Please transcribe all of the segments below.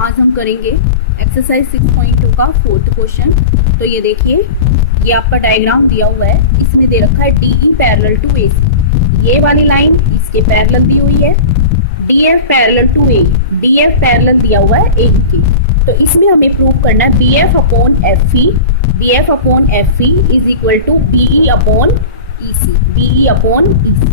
आज हम करेंगे एक्सरसाइज 6.2 का 4th क्वेश्चन। तो ये देखिए, ये आपका डायग्राम दिया हुआ है, इसमें दे रखा है DE पैरेलल टू AC। ये वाली लाइन इसके पैरेलल दी हुई है, DF parallel to AE, DF parallel दिया हुआ है AE के। तो इसमें हमें प्रूव करना है BF upon FE, BF upon FE is equal to BE upon EC, BE upon EC।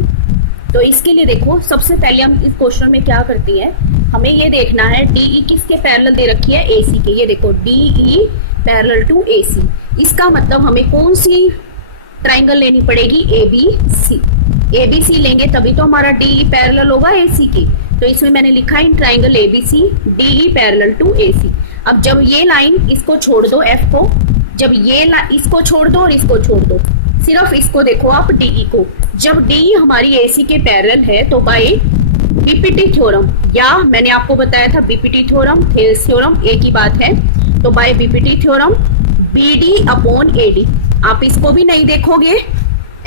तो इसके लिए देखो, सबसे पहले हम इस क्वेश्चन में क्या करते हैं, हमें ये देखना है DE किसके पैरेलल दे रखी है, AC के। ये देखो DE पैरेलल टू AC, इसका मतलब हमें कौन सी ट्राइंगल लेनी पड़ेगी, ABC। ABC लेंगे तभी तो हमारा DE पैरेलल होगा AC के। तो इसमें मैंने लिखा है in triangle ABC DE parallel to AC। अब जब ये लाइन इसको छोड़ दो, F को, जब ये इसको छोड़ दो और इसको छोड़ दो, सिर्फ इसको देखो आप DE को। जब DE हमारी AC के पैरेलल है तो बाय बीपीटी थ्योरम, या मैंने आपको बताया था बीपीटी थ्योरम, थेल्स थ्योरम एक ही बात है। तो by BPT theorem BD upon AD, आप इसको भी नहीं देखोगे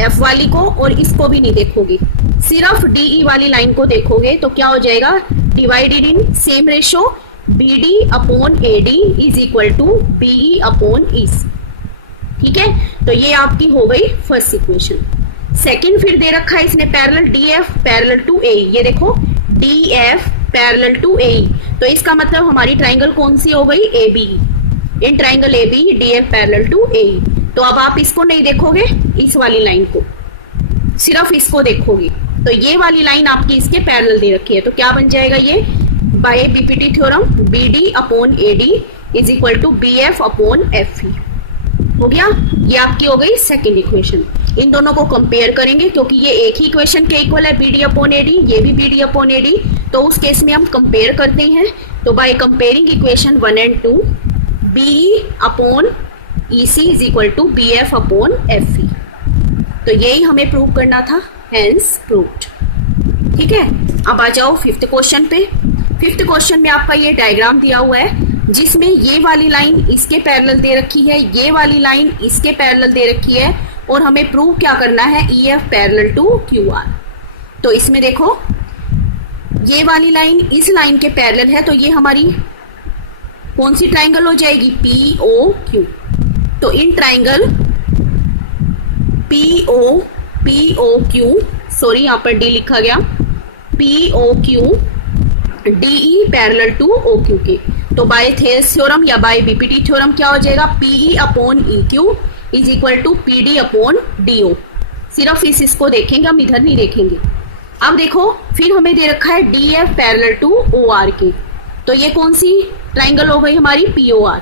F वाली को और इसको भी नहीं देखोगे, सिर्फ DE वाली लाइन को देखोगे। तो क्या हो जाएगा, divided in same ratio BD upon AD is equal to BE upon EC। ठीक है, तो ये आपकी हो गई फर्स्ट इक्वेशन। सेकंड फिर दे रखा है इसने parallel DF parallel to AE। ये देखो DF पैरेलल टू AE, तो इसका मतलब हमारी ट्राइंगल कौन सी हो गई, ABE। In triangle ABE DF parallel to AE। तो अब आप इसको नहीं देखोगे, इस वाली लाइन को, सिर्फ इसको देखोगे। तो ये वाली लाइन आपकी इसके पैरेलल दे रखी है, तो क्या बन जाएगा ये, by BPT theorem BD upon AD is equal to BF upon FE। हो गया, ये आपकी हो गई सेकंड इक्वेशन। इन दोनों को कंपेयर करेंगे क्योंकि ये एक ही इक्वेशन के इक्वल है, BD अपॉन AD, ये भी BD अपॉन AD। तो उस केस में हम कंपेयर करते हैं। तो by comparing equation 1 and 2, BE upon EC is equal to BF upon FE। तो यही हमें प्रूव करना था, हेंस प्रूव्ड। ठीक है, अब आ जाओ फिफ्थ क्वेश्चन पे। फिफ्थ क्वेश्चन में आपका ये डायग्राम दिया हुआ है, जिसमें ये वाली लाइन इसके पैरेलल दे रखी है, ये वाली लाइन इसके पैरेलल दे रखी है, और हमें प्रूव क्या करना है, EF पैरेलल टू QR। तो इसमें देखो, ये वाली लाइन इस लाइन के पैरेलल है, तो ये हमारी कौन सी ट्राइंगल हो जाएगी, POQ। तो इन ट्राइंगल POQ, सॉरी यहाँ पर D लिखा गया, POQ DE parallel to OQ के। तो बाय थेल्स थ्योरम या बाय बीपीटी थ्योरम क्या हो जाएगा, PE upon EQ is equal to PD upon DO। सिर्फ इसको देखेंगे, हम इधर नहीं देखेंगे। अब देखो, फिर हमें दे रखा है DF पैरेलल टू OR के। तो ये कौन सी ट्राइंगल हो गई हमारी, POR।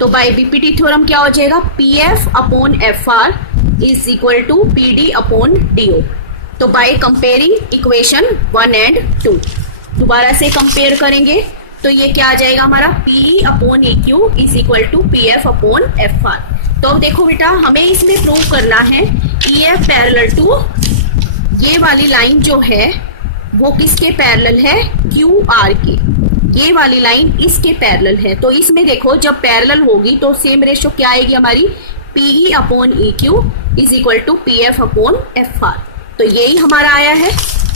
तो बाय बीपीटी थ्योरम क्या हो जाएगा, PF upon FR is equal to PD upon DO। तो बाय कंपेयरिंग इक्वेशन 1 एंड 2 दोबारा से कंपेयर करेंगे, तो ये क्या आ जाएगा हमारा, PE upon EQ is equal to PF upon FR। तो अब देखो बेटा, हमें इसमें प्रूव करना है EF पैरेलल टू, ये वाली लाइन जो है वो किसके पैरेलल है, QR के। ये वाली लाइन इसके पैरेलल है। तो इसमें देखो, जब पैरेलल होगी तो सेम रेशो क्या आएगी हमारी, PE upon EQ is equal to PF upon FR। तो यही हमारा आया है।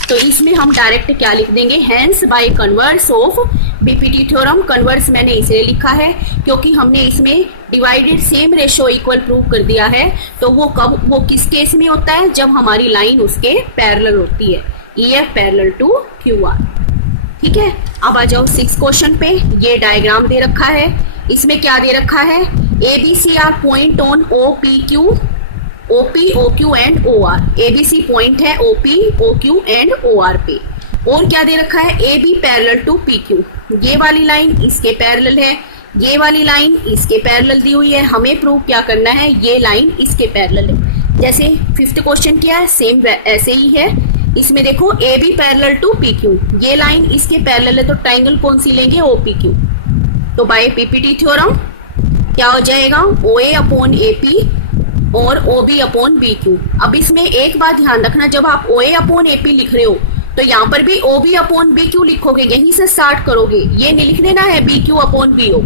तो इसमें हम डायरेक्ट क्या लिख देंगे, hence bye converse of BPT theorem. Converse मैंने इसलिए लिखा है क्योंकि हमने इसमें divided same ratio equal prove कर दिया है। तो वो कब, वो किस केस में होता है, जब हमारी लाइन उसके पैरेलल होती है, EF पैरेलल टू QR। ठीक है, अब आ जाओ 6 क्वेश्चन पे। ये डायग्राम दे रखा है, इसमें क्या दे रखा है, ABC are point on OPQ, OP, OQ and OR। ABC point है OP, OQ एंड OR पे। और क्या दे रखा है, AB पैरेलल टू PQ। ये वाली लाइन इसके पैरेलल है, ये वाली लाइन इसके पैरेलल दी हुई है। हमें प्रूव क्या करना है, ये लाइन इसके पैरेलल है। जैसे फिफ्थ क्वेश्चन किया है, सेम ऐसे ही है। इसमें देखो AB पैरेलल टू PQ, ये लाइन इसके पैरेलल है, तो ट्राइंगल कौन सी लेंगे, OPQ। तो बाय बीपीटी थ्योरम क्या हो जाएगा, OA अपॉन AP और OB अपॉन BQ। अब इसमें एक बात ध्यान रखना, जब आप OA अपॉन AP लिख रहे हो तो यहाँ पर भी OB अपॉन BQ लिखोगे, यहीं से स्टार्ट करोगे, ये नहीं लिख देना है BQ अपॉन BO।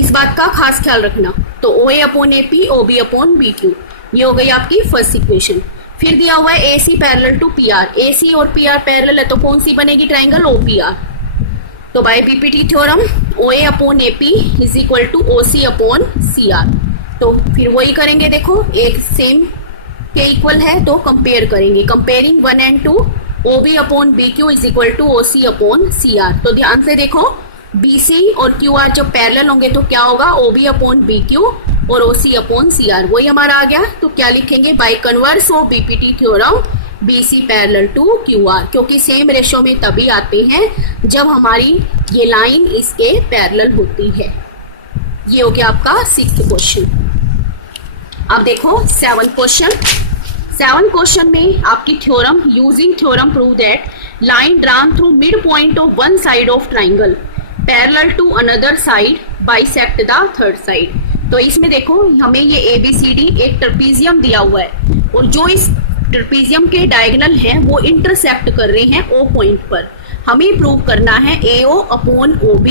इस बात का खास ख्याल रखना। तो OA upon AP, OB upon BQ, ये हो गई आपकी फर्स्ट इक्वेशन। फिर दिया हुआ है AC parallel to PR। AC और PR पैरेलल है तो कौन सी बनेगी ट्राइंगल, OPR। तो by BPT theorem OA upon AP is equal to OC upon CR। तो फिर वही करेंगे, देखो एक सेम के इक्वल है तो कंपेयर करेंगे, comparing 1 and 2 OB upon BQ is equal to OC upon CR। तो ध्यान से देखो BC और QR जब पैरेलल होंगे तो क्या होगा, OB अपॉन BQ और OC अपॉन CR, वही हमारा आ गया। तो क्या लिखेंगे, by converse of BPT theorem BC parallel to QR, क्योंकि सेम रेशो में तभी आते हैं जब हमारी ये लाइन इसके पैरेलल होती है। ये हो गया आपका 6th क्वेश्चन। अब देखो 7th क्वेश्चन। 7th क्वेश्चन में आपकी theorem using theorem prove that line drawn through mid point of one side of triangle parallel to another side bisect the third side. तो इसमें देखो हमें ये ABCD एक ट्रेपेजियम दिया हुआ है और जो इस ट्रेपेजियम के डायगोनल हैं वो इंटरसेक्ट कर रहे हैं O पॉइंट पर। हमें प्रूव करना है AO upon OB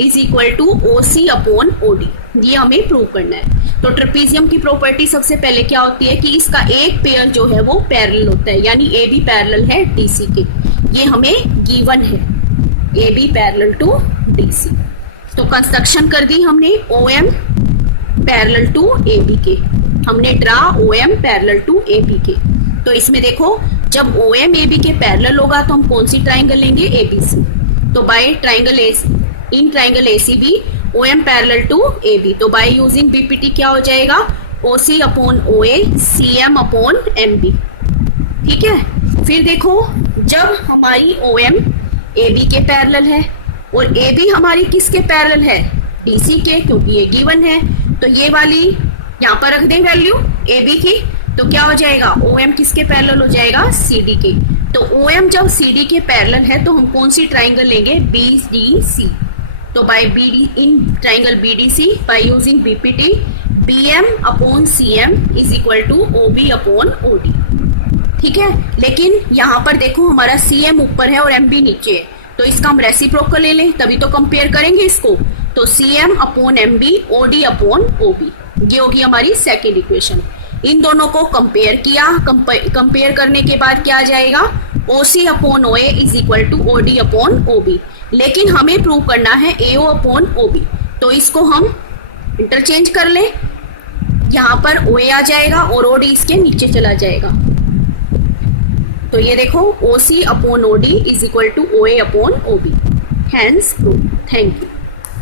is equal to OC upon OD, ये हमें प्रूव करना है। तो ट्रेपेजियम की प्रॉपर्टी सबसे पहले क्या होती है कि इसका एक पेयर जो है वो पैरेलल होता है, यानी AB पैरेलल है DC के, ये हमें गिवन है AB पैरेलल टू DC। तो कंस्ट्रक्शन कर दी हमने OM पैरेलल टू AB के, हमने draw OM parallel to AB के। तो इसमें देखो जब OM AB के पैरेलल होगा तो हम कौन सी ट्राइंगल लेंगे, ABC। तो by triangle in triangle ACB OM parallel to AB, तो बाय यूजिंग BPT क्या हो जाएगा, OC upon OA CM upon MB। ठीक है, फिर देखो जब हमारी OM AB के पैरेलल है और AB हमारी किसके पैरेलल है, DC के, क्योंकि ये गिवन है। तो ये वाली यहाँ पर रख दें वैल्यू AB की, तो क्या हो जाएगा, OM किसके पैरेलल हो जाएगा, CD के। तो OM जब CD के पैरेलल है तो हम कौन सी ट्राइंगल लेंगे, BDC। तो by BD in triangle BDC by using BPT BM upon CM is equal to OB upon OD। ठीक है, लेकिन यहाँ पर देखो हमारा CM ऊपर है और MB नीचे है, तो इसका हम रेसिप्रोकल ले लें तभी तो कंपेयर करेंगे इसको। तो CM upon MB OD upon OB, ये होगी हमारी सेकेंड इक्वेशन। इन दोनों को कंपेयर किया, कंपेयर करने के बाद क्या आ जाएगा, OC upon OA is equal to OD upon OB। लेकिन हमें प्रूव करना है AO अपॉन OB, तो इसको हम इंटरचेंज कर ले, यहाँ पर OA आ जाएगा और OD इसके नीचे चला जाएगा। तो ये देखो OC upon OD is equal to OA upon OB, hence prove. Thank you.